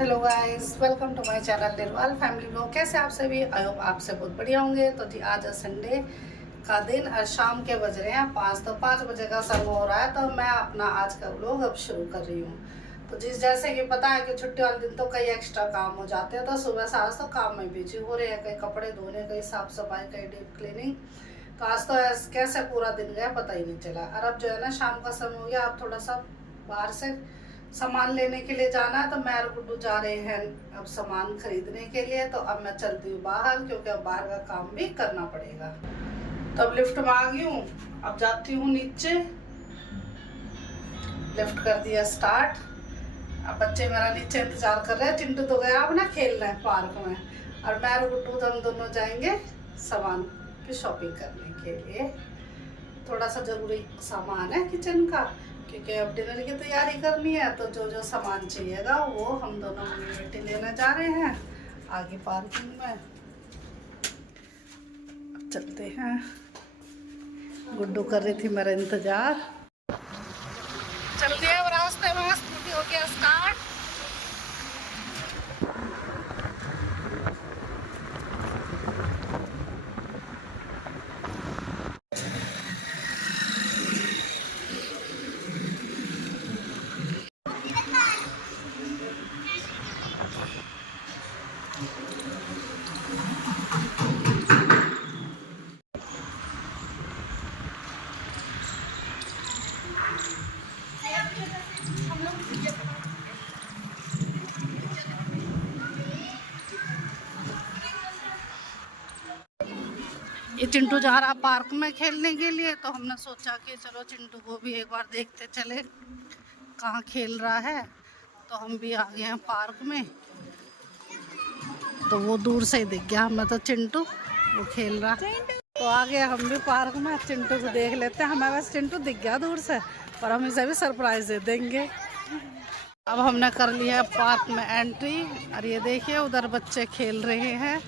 Hello guys, welcome to my channel Nirwal family blog. कैसे आप सभी? आई होप आप से बहुत बढ़िया होंगे। तो जी आज संडे का दिन और शाम के बज रहे हैं 5। तो 5 बजे का समय हो रहा है। तो मैं अपना आज का व्लॉग अब शुरू कर रही हूँ। तो जिस जैसे कि पता है कि छुट्टी वाले दिन तो कई एक्स्ट्रा काम हो जाते हैं। तो सुबह से आज तो काम में बिजी हो रहे हैं, कई कपड़े धोने, कई साफ सफाई, कई डीप क्लीनिंग। तो आज तो कैसे पूरा दिन गया पता ही नहीं चला। और अब जो है ना शाम का समय हो गया, अब थोड़ा सा बाहर से सामान लेने के लिए जाना है। तो मैं और गुड्डू जा रहे हैं अब सामान खरीदने के लिए। तो अब मैं चलती हूँ बाहर, क्योंकि अब बाहर का काम भी करना पड़ेगा। तो अब लिफ्ट में आ गई हूँ, अब जाती हूँ नीचे। लिफ्ट कर दिया स्टार्ट। अब बच्चे मेरा नीचे इंतजार कर रहे हैं। चिंटू तो गया अब ना खेलना है पार्क में, और मैं और गुड्डू तो हम दोनों जाएंगे सामान की शॉपिंग करने के लिए। थोड़ा सा जरूरी सामान है किचन का, क्योंकि अब डिनर की तैयारी करनी है। तो जो जो सामान चाहिएगा वो हम दोनों मम्मी बेटी लेने जा रहे हैं आगे पार्किंग में। अब चलते हैं। गुड्डू कर रही थी मेरा इंतजार। चलते हैं, अब रास्ते में स्कूटी हो गया स्टार्ट। ये चिंटू जा रहा पार्क में खेलने के लिए। तो हमने सोचा कि चलो चिंटू को भी एक बार देखते चले कहाँ खेल रहा है। तो हम भी आ गए हैं पार्क में। तो वो दूर से ही दिख गया हमें तो चिंटू, वो खेल रहा। तो आ गए हम भी पार्क में। चिंटू को देख लेते हैं। हमें बस चिंटू दिख गया दूर से, पर हम इसे भी सरप्राइज दे देंगे। अब हमने कर लिया है पार्क में एंट्री। और ये देखिए उधर बच्चे खेल रहे हैं।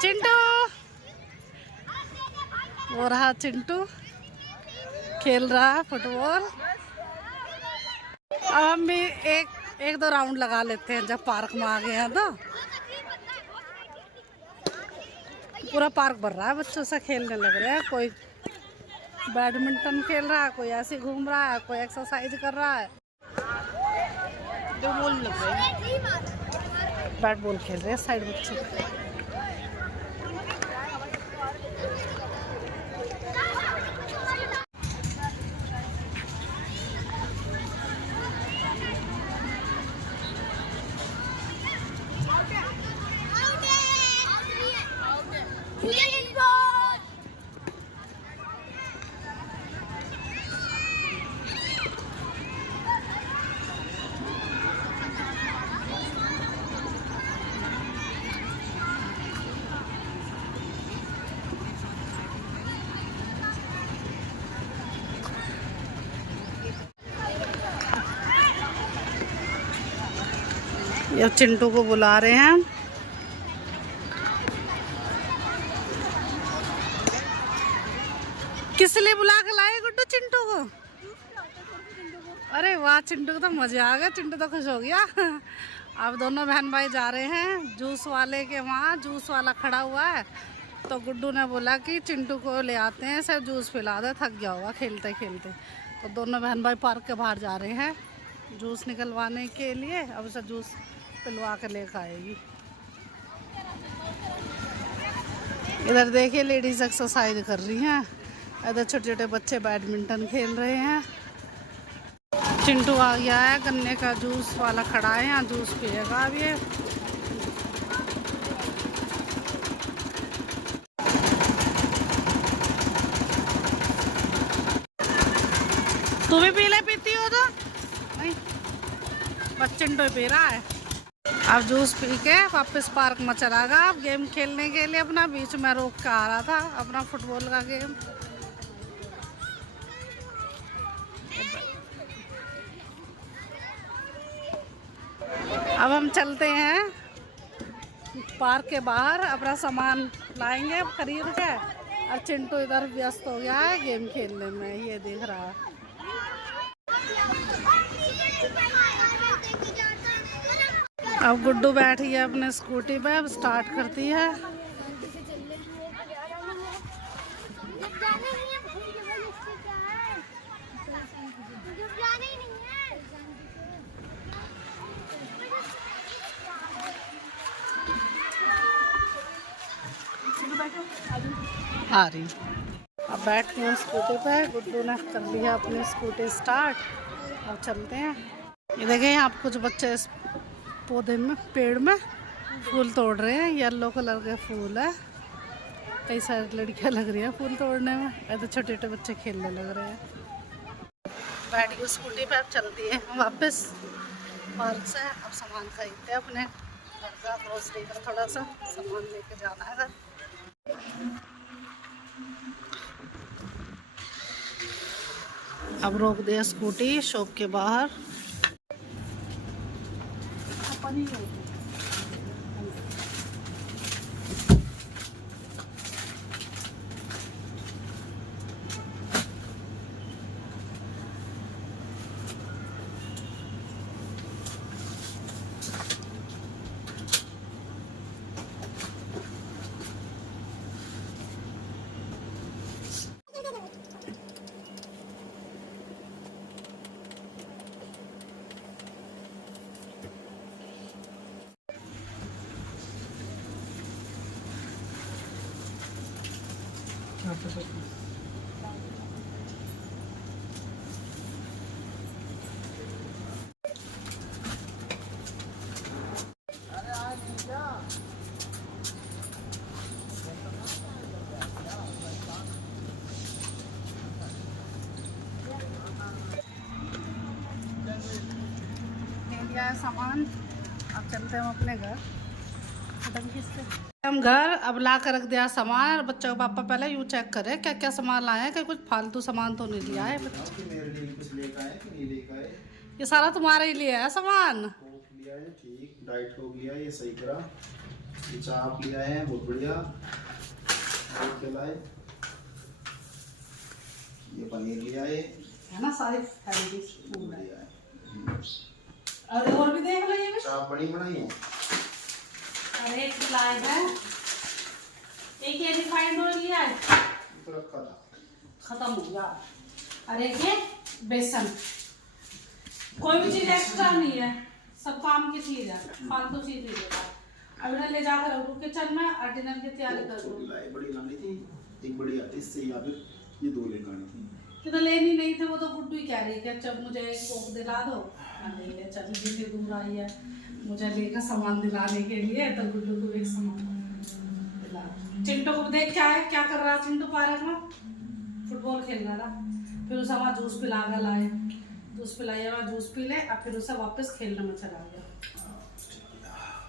चिंटू, वो रहा चिंटू खेल रहा है फुटबॉल। अब हम भी एक दो राउंड लगा लेते हैं। जब पार्क में आ गए हैं तो पूरा पार्क भर रहा है, बच्चों से खेलने लग रहे हैं। कोई बैडमिंटन खेल रहा है, कोई ऐसे घूम रहा है, कोई एक्सरसाइज कर रहा है। जो बॉल लग रहा है, बैट बॉल खेल रहे हैं साइड बच्चे। ये चिंटू को बुला रहे हैं। किस लिए बुला के लाए गुड्डू चिंटू को? अरे वाह, चिंटू को तो मजे आ गए। चिंटू तो खुश हो गया। अब दोनों बहन भाई जा रहे हैं जूस वाले के वहाँ। जूस वाला खड़ा हुआ है। तो गुड्डू ने बोला कि चिंटू को ले आते हैं, सिर्फ जूस पिला दे, थक गया होगा खेलते खेलते। तो दोनों बहन भाई पार्क के बाहर जा रहे हैं जूस निकलवाने के लिए। अब उसे जूस पिलवा कर लेकर आएगी। इधर देखिए लेडीज एक्सरसाइज कर रही हैं। इधर छोटे छोटे बच्चे बैडमिंटन खेल रहे हैं। चिंटू आ गया है, गन्ने का जूस वाला खड़ा है यहाँ, जूस पिएगा अब ये। तू भी पी ले, पीती हो तो नहीं? बस चिंटू पी रहा है। अब जूस पी के वापस पार्क में चला गया अब गेम खेलने के लिए। अपना बीच में रोक के आ रहा था अपना फुटबॉल का गेम। अब हम चलते हैं पार्क के बाहर, अपना सामान लाएंगे खरीद के। और चिंटू इधर व्यस्त हो गया है गेम खेलने में, ये देख रहा है। अब गुड्डू बैठी है अपने स्कूटी पे, अब स्टार्ट करती है। आ रही, अब बैठ के हैं स्कूटी पे। गुड्डू ने कर लिया अपनी स्कूटी स्टार्ट, अब चलते हैं। ये देखें यहाँ पे कुछ बच्चे इस पौधे में, पेड़ में फूल तोड़ रहे हैं। येलो कलर के फूल है, कई सारी लड़कियां लग रही है फूल तोड़ने में। ऐसे छोटे छोटे बच्चे खेलने लग रहे हैं। बैठ के स्कूटी पे अब चलती है वापस पार्क से। अब सामान खरीदते हैं अपने घर का, ग्रोसरी का थोड़ा सा सामान लेके जाना है घर। अब रोक दिया स्कूटी शॉप के बाहर। सामान अब चलते हैं हम अपने घर। हम घर अब ला कर रख दिया सामान। और बच्चों का पापा पहले यूँ चेक करे क्या क्या सामान लाए हैं, कि कुछ फालतू सामान तो नहीं लिया है। ये सारा तुम्हारे ही लिए है सामान। लिया है, ठीक। डाइट कोक लिया है, ये सही करा। ये चाप लिया है, बहुत बढ़िया। ये पनीर लिया है ना, सारी बढ़िया है। और भी देख लो, ये चाप बड़ी बनाई है। अरे एक लाए है, एक ये रिफाइंड ऑयल लिया है, तो रखा था, खत्म हो गया। अरे ये बेसन, कोई भी चीज एक्स्ट्रा नहीं है, सब काम की चीज है, फालतू चीज नहीं देता। अब इन्हें ले जाकर रखो किचन में और डिनर की तैयारी कर दो। बड़ी लानी थी, एक बड़ी आती इससे, या फिर ये दो लेकर आनी थी। तो लेनी नहीं थी, वो तो गुड्डू ही कह रही है कि जब मुझे एक कोक दिला दो। ले चल, जितनी दूर आई है मुझे लेकर सामान दिलाने के लिए, तो गुड्डू को एक सामान दिला। चिंटू को देख क्या है, क्या कर रहा है चिंटू पार्क में, फुटबॉल खेल रहा था। फिर उसे वहाँ जूस पिला कर लाए, जूस पिलाया हुआ, जूस पी ले। अब फिर उसे वापस खेलने में चला गया।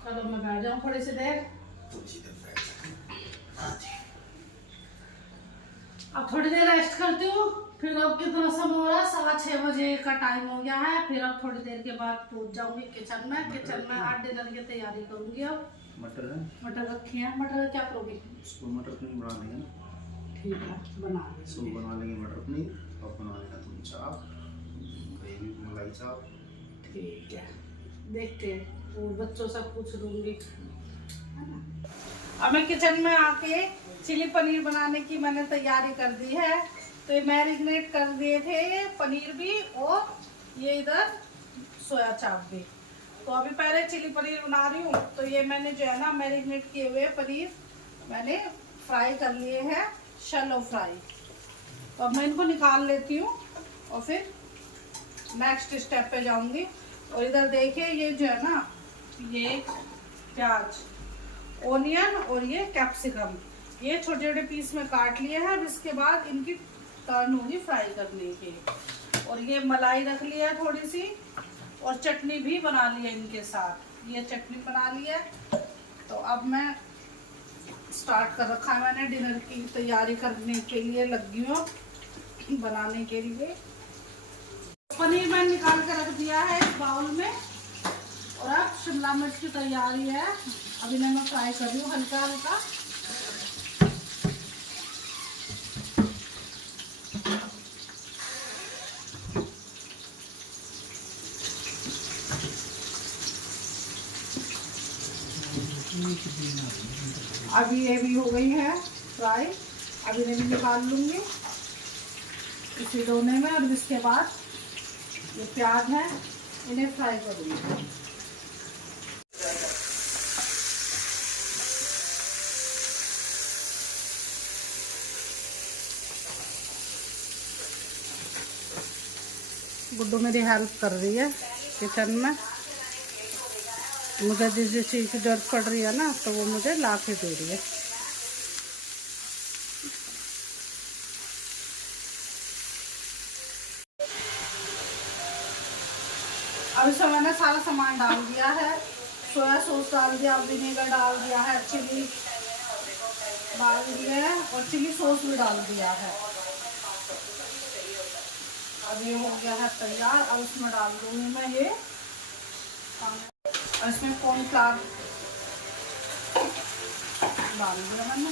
चलो मैं बैठ जाऊँ थोड़ी सी देर। अब थोड़ी देर रेस्ट करती हूँ। फिर अब कितना समय हो रहा है, 6:15 बजे का टाइम हो गया है। फिर अब थोड़ी देर के बाद पहुंच जाऊंगी किचन में। किचन में आज डिनर की तैयारी करूंगी। अब मटर है, मटर रखी है। मटर क्या करोगी? उसको मटर पनीर बना देंगे। ठीक है, बना लेंगे। सूप बना लेंगे मटर पनीर, और बना लेगा तुम चाप, ग्रेवी मलाई चाप। ठीक है, देखते हैं, वो बच्चों से पूछ लूंगी। अब मैं किचन में आके चिली पनीर बनाने की मैंने तैयारी कर दी है। तो ये मैरिनेट कर दिए थे, पनीर भी और ये इधर सोया चाप भी। तो अभी पहले चिली पनीर बना रही हूँ। तो ये मैंने जो है ना मैरिनेट किए हुए पनीर मैंने फ्राई कर लिए हैं, शैलो फ्राई। तो अब मैं इनको निकाल लेती हूँ और फिर नेक्स्ट स्टेप पे जाऊँगी। और इधर देखिए ये जो है ना, ये प्याज, ओनियन और ये कैप्सिकम, ये छोटे छोटे पीस में काट लिए हैं। अब इसके बाद इनकी टर्न होगी फ्राई करने की। और ये मलाई रख लिया है थोड़ी सी, और चटनी भी बना ली है इनके साथ। ये चटनी बना ली है। तो अब मैं स्टार्ट कर रखा है मैंने, डिनर की तैयारी करने के लिए लगी हूँ, बनाने के लिए। पनीर मैंने निकाल कर रख दिया है इस बाउल में। और अब शिमला मिर्च की तैयारी है। अभी मैं फ्राई कर रही हूँ हल्का हल्का। अभी ये भी हो गई है फ्राई, अभी इन्हें भी निकाल लूँगी इसी दोने में। और इसके बाद ये प्याज है, इन्हें फ्राई करूँगी। गुड्डू मेरी हेल्प कर रही है किचन में। मुझे जिस चीज़ की जरूरत पड़ रही है ना, तो वो मुझे ला के दे रही है। अब इसमें मैंने सारा सामान डाल दिया है। सोया सॉस डाल दिया, विनेगर डाल दिया है, चिली डाल दिया है और चिली सॉस भी डाल दिया है। अब ये हो गया है तैयार। अब इसमें डाल दूंगी मैं ये, और इसमें कॉर्नफ्लावर डाल दिया मैंने।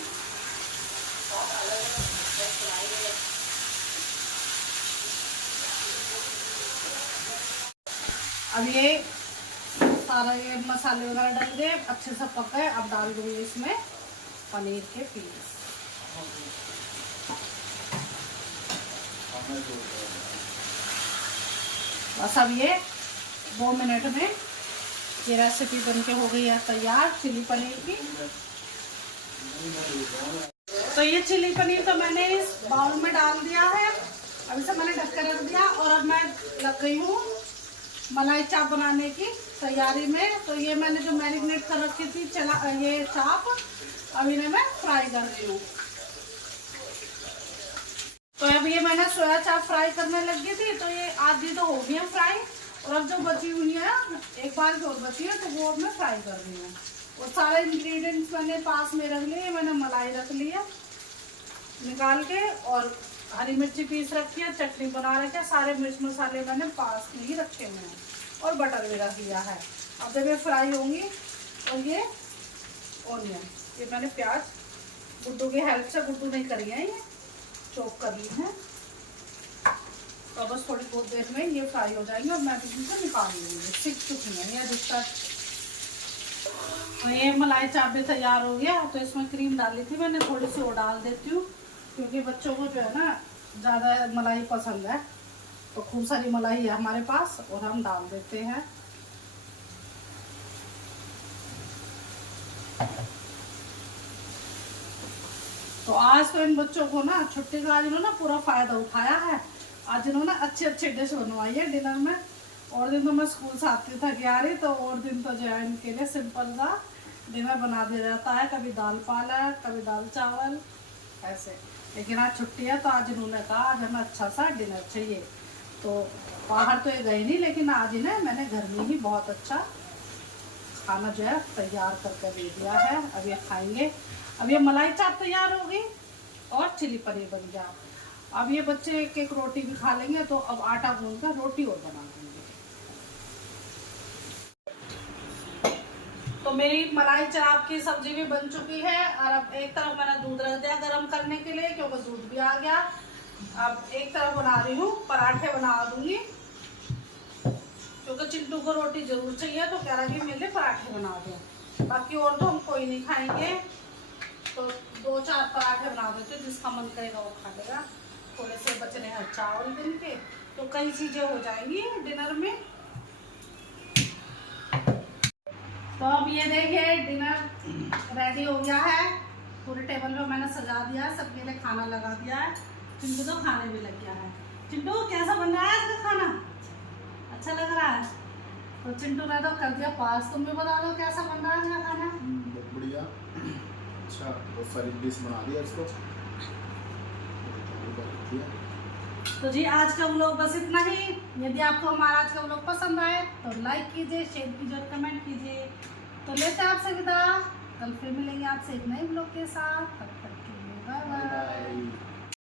अब ये सारा ये मसाले वगैरह डाल गए, अच्छे से पक गए। अब डाल दूंगी इसमें पनीर के पीस। बस अब ये 2 मिनट में ये रेसिपी बनके हो गई है तैयार चिली पनीर की। तो ये चिली पनीर तो मैंने इस बाउल में डाल दिया है। अब इसे मैंने ढक कर रख दिया और अब मैं लग गई हूँ मलाई चाप बनाने की तैयारी में। तो ये मैंने जो मैरिनेट कर रखी थी ये चाप, अब इन्हें मैं फ्राई कर रही हूँ। तो अब ये मैंने सोया चाप फ्राई करने लगी थी, तो ये आधी तो हो गई है फ्राई, और अब जो बची हुई है एक बार की और बची है, तो वो अब मैं फ्राई कर रही हूँ। और सारे इंग्रेडिएंट्स मैंने पास में रख लिए। मैंने मलाई रख ली है निकाल के, और हरी मिर्ची पीस रखी है, चटनी बना रखी है, सारे मिर्च मसाले मैंने पास में ही रखे हुए हैं, और बटर भी रख दिया है। अब जब ये फ्राई होंगी, और ये ऑनियन, ये मैंने प्याज गुड्डू की हेल्प से, गुड्डू नहीं करी है, ये चॉप कर ली है। तो बस थोड़ी बहुत देर में ये फ्राई हो जाएंगे और मैं बिल्कुल से निकाल लूँगी। सीख चुकी है ये जिसका। तो ये मलाई चाप भी तैयार हो गया। तो इसमें क्रीम डाली थी मैंने, थोड़ी सी वो डाल देती हूँ, क्योंकि बच्चों को जो है ना ज़्यादा मलाई पसंद है। तो खूब सारी मलाई है हमारे पास, और हम डाल देते हैं। तो आज तो इन बच्चों को ना छुट्टी का आज इन्होंने पूरा फ़ायदा उठाया है। आज इन्होंने अच्छी अच्छी डिश बनवाई है डिनर में। और दिन तो मैं स्कूल से आती थकी आ रही, तो और दिन तो जो है इनके लिए सिंपल सा डिनर बना दिया जाता है, कभी दाल पालक, कभी दाल चावल ऐसे। लेकिन आज छुट्टी है, तो आज इन्होंने कहा आज हमें अच्छा सा डिनर चाहिए। तो बाहर तो ये गए नहीं, लेकिन आज इन्हें मैंने घर में ही बहुत अच्छा खाना जो है तैयार करके दे दिया है। अब ये खाएंगे। अब ये मलाई चाप तैयार होगी और चिली पनीर बन गया। अब ये बच्चे एक एक रोटी भी खा लेंगे, तो अब आटा गूंद कर रोटी और बना देंगे। तो मेरी मलाई चाप की सब्जी भी बन चुकी है, और अब एक तरफ मैंने दूध रख दिया गर्म करने के लिए, क्योंकि दूध भी आ गया। अब एक तरफ बना रही हूँ पराठे बना दूंगी, क्योंकि चिंटू को रोटी जरूर चाहिए, तो कह रहा है कि मेरे लिए पराठे बना दो। बाकी और तो हम कोई नहीं खाएंगे, तो 2-4 पराठे बना देते, जिसका मन करेगा वो खा लेगा। थोड़े से बचने हैं चावल दिन के, तो कई चीज़ें हो जाएंगी डिनर में। तो अब ये देखिए डिनर रेडी हो गया है। पूरे टेबल पे मैंने सजा दिया है, सबके लिए खाना लगा दिया है। चिंटू तो खाने भी लग गया है। चिंटू कैसा बन रहा है आज का खाना? अच्छा लग रहा है? तो चिंटू ने तो कर दिया पास, तुम भी बता दो कैसा बन रहा है आज का खाना? बहुत बढ़िया। अच्छा, बहुत सारी डिश बना दी इसको। तो जी आज का व्लॉग बस इतना ही। यदि आपको हमारा आज का व्लॉग पसंद आए तो लाइक कीजिए, शेयर कीजिए और कमेंट कीजिए। तो लेते हैं आपसे विदा। कल फिर मिलेंगे आपसे एक नए व्लॉग के साथ। तब तक के लिए बाय बाय।